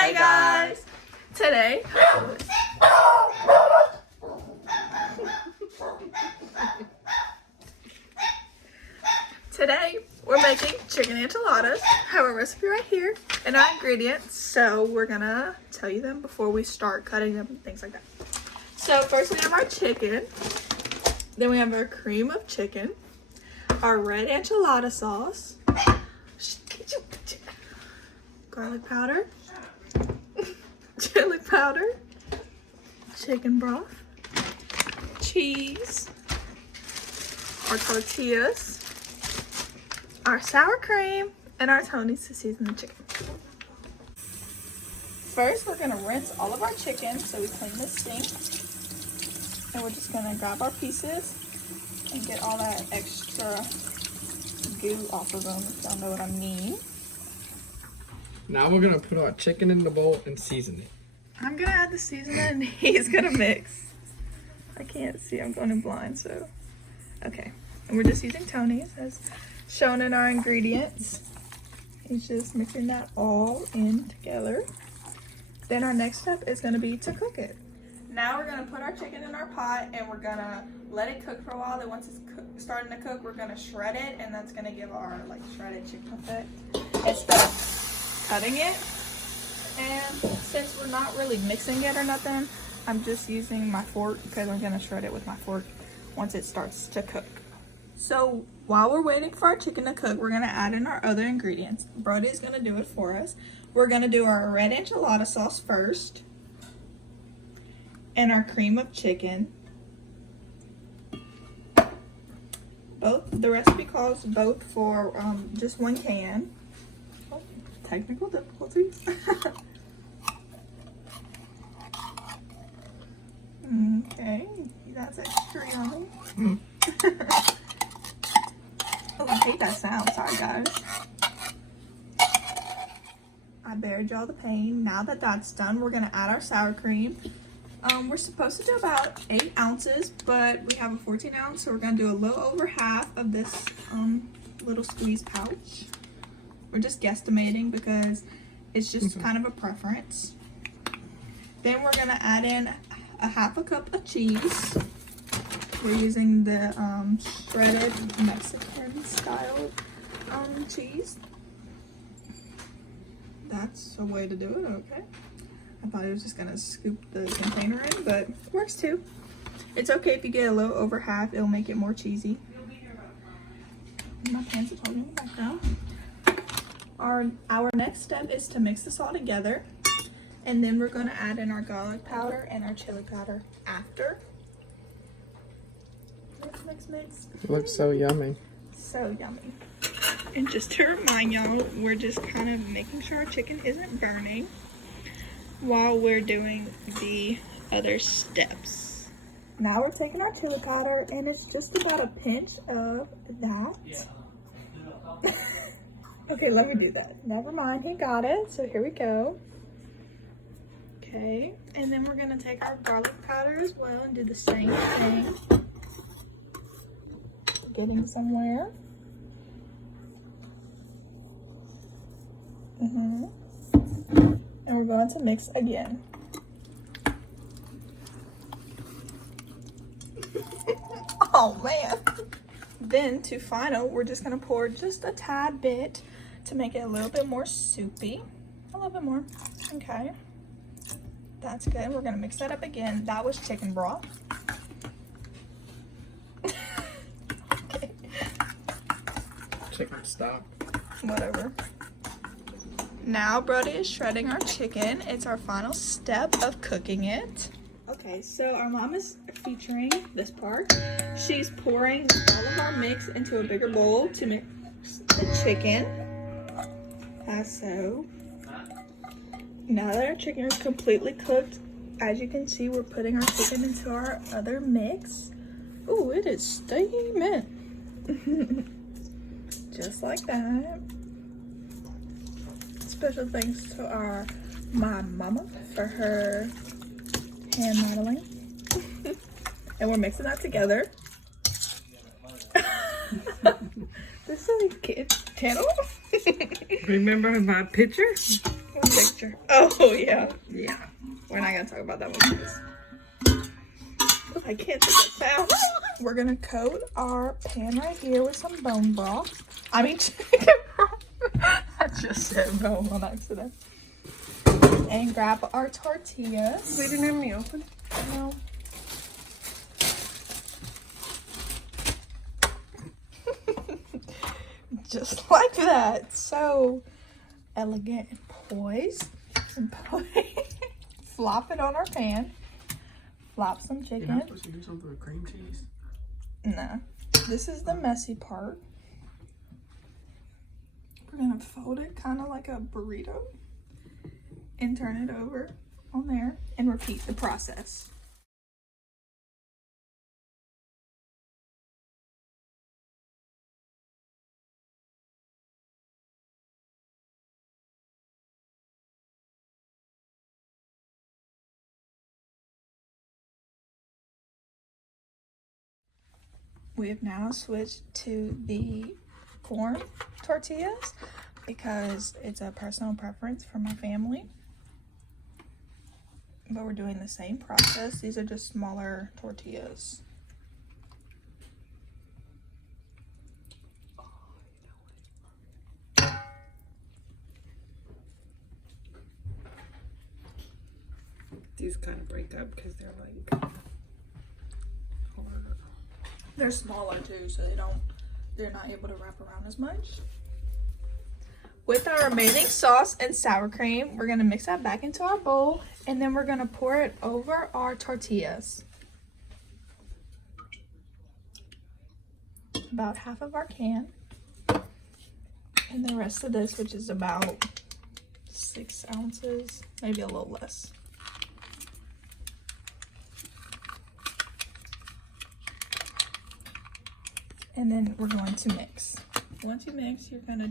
Hey guys! Today, we're making chicken enchiladas. I have a recipe right here and our ingredients, so we're gonna tell you them before we start cutting them and things like that. So first we have our chicken, then we have our cream of chicken, our red enchilada sauce, garlic powder, chili powder, chicken broth, cheese, our tortillas, our sour cream, and our Tony's to season the chicken. First, we're gonna rinse all of our chicken so we clean the sink. And we're just gonna grab our pieces and get all that extra goo off of them, if y'all know what I mean. Now we're gonna put our chicken in the bowl and season it. I'm gonna add the seasoning and he's gonna mix. I can't see, I'm going in blind, so. Okay, and we're just using Tony's as shown in our ingredients. He's just mixing that all in together. Then our next step is gonna be to cook it. Now we're gonna put our chicken in our pot and we're gonna let it cook for a while. Then once it's starting to cook, we're gonna shred it, and that's gonna give our like shredded chicken effect instead of cutting it. And since we're not really mixing it or nothing, I'm just using my fork because I'm gonna shred it with my fork once it starts to cook. So while we're waiting for our chicken to cook, we're gonna add in our other ingredients. Brody's gonna do it for us. We're gonna do our red enchilada sauce first, and our cream of chicken. The recipe calls both for just 1 can. Oh, technical difficulties. Okay, that's extra yummy. Oh, I hate that sound. Sorry, guys. I bared y'all the pain. Now that that's done, we're gonna add our sour cream. We're supposed to do about 8 ounces, but we have a 14 ounce, so we're gonna do a little over half of this little squeeze pouch. We're just guesstimating because it's just kind of a preference. Then we're gonna add in a 1/2 cup of cheese. We're using the shredded Mexican style cheese. That's a way to do it, okay. I thought I was just gonna scoop the container in, but it works too. It's okay if you get a little over half, it'll make it more cheesy. My pants are talking in the background. Our next step is to mix this all together, and then we're gonna add in our garlic powder and our chili powder after. Mix. It looks so yummy. So yummy. And just to remind y'all, we're just kind of making sure our chicken isn't burning while we're doing the other steps. Now we're taking our chili powder, and it's just about a pinch of that. Okay, let me do that. Never mind, he got it. So here we go. Okay, and then we're gonna take our garlic powder as well and do the same thing. Getting somewhere. And we're going to mix again. Oh man. Then to final, we're just gonna pour just a tad bit to make it a little bit more soupy. A little bit more. Okay. That's good. We're gonna mix that up again. That was chicken broth. Okay. Chicken stock. Whatever. Now Brody is shredding our chicken. It's our final step of cooking it. Okay, so our mom is featuring this part. She's pouring all of our mix into a bigger bowl to mix the chicken. As so. Now that our chicken is completely cooked, as you can see, we're putting our chicken into our other mix. Ooh, it is steaming. Just like that. Special thanks to my mama for her hand modeling. And we're mixing that together. This is a kid channel. Remember my picture? What picture? Oh, yeah. Yeah. We're not going to talk about that one, guys. I can't take that sound. We're going to coat our pan right here with some bone broth. I mean, chicken broth. I just said bone on accident. And grab our tortillas. We didn't have any open. No. Just like that. So elegant and poised. And flop it on our pan. Flop some You're not chicken. supposed to do something with cream cheese? No. This is the messy part. We're gonna fold it kind of like a burrito and turn it over on there and repeat the process. We have now switched to the corn tortillas because it's a personal preference for my family. But we're doing the same process. These are just smaller tortillas. These kind of break up because they're like hard. They're smaller too, so they're not able to wrap around as much. With our remaining sauce and sour cream, we're gonna mix that back into our bowl, and then we're gonna pour it over our tortillas. About half of our can. And the rest of this, which is about 6 ounces, maybe a little less. And then we're going to mix. Once you mix, you're gonna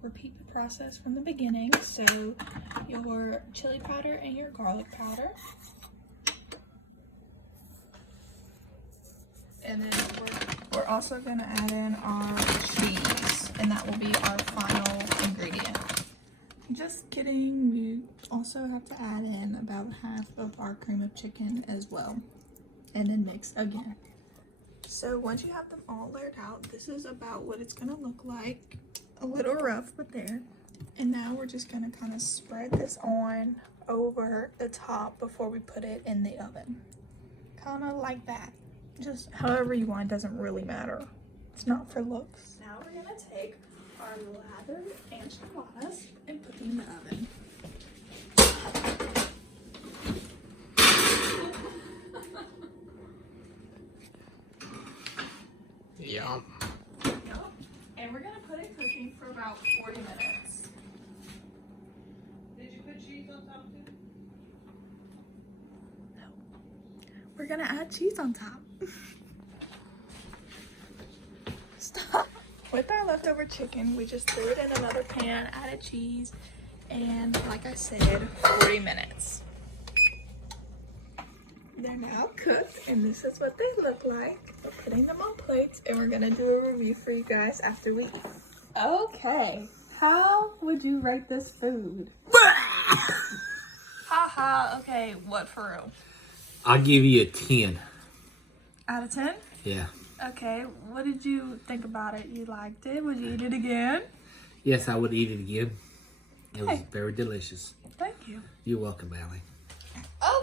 repeat the process from the beginning. So your chili powder and your garlic powder. And then we're also gonna add in our cheese, and that will be our final ingredient. Just kidding, we also have to add in about half of our cream of chicken as well, and then mix again. So once you have them all layered out, this is about what it's gonna look like. A little rough, but there. And now we're just gonna kind of spread this on over the top before we put it in the oven. Kind of like that. Just however you want, doesn't really matter. It's not for looks. Now we're gonna take our lathered enchiladas and put them in the oven. Yeah. And we're gonna put it cooking for about 40 minutes. Did you put cheese on top too? No. We're gonna add cheese on top. Stop. With our leftover chicken, we just threw it in another pan, added cheese, and like I said, 40 minutes. They're now cooked, and this is what they look like. We're putting them on plates, and we're gonna do a review for you guys after we eat. Okay. How would you rate this food? Haha, okay, what for real? I'll give you a 10. Out of 10? Yeah. Okay, what did you think about it? You liked it? Would you eat it again? Yes, I would eat it again. It was Okay. very delicious. Thank you. You're welcome, Allie.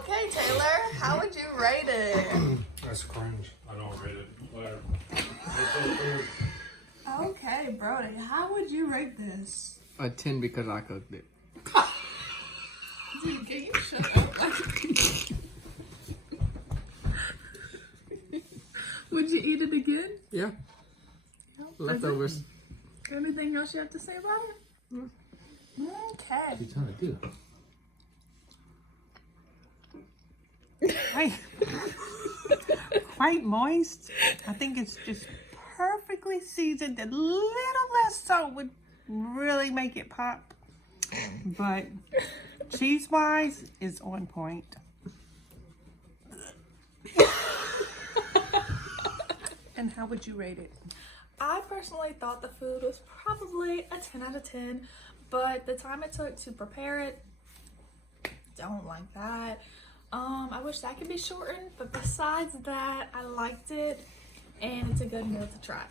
Okay, Taylor, how would you rate it? That's cringe. I don't rate it. Whatever. Okay, Brody, how would you rate this? A 10 because I cooked it. Dude, can you shut up? Would you eat it again? Yeah. Leftovers. Anything else you have to say about it? Okay. What are you trying to do? Quite moist. I think it's just perfectly seasoned. A little less salt would really make it pop. But cheese-wise, is on point. And how would you rate it? I personally thought the food was probably a 10 out of 10, but the time it took to prepare it, don't like that. I wish that could be shortened, but besides that, I liked it, and it's a good meal to try.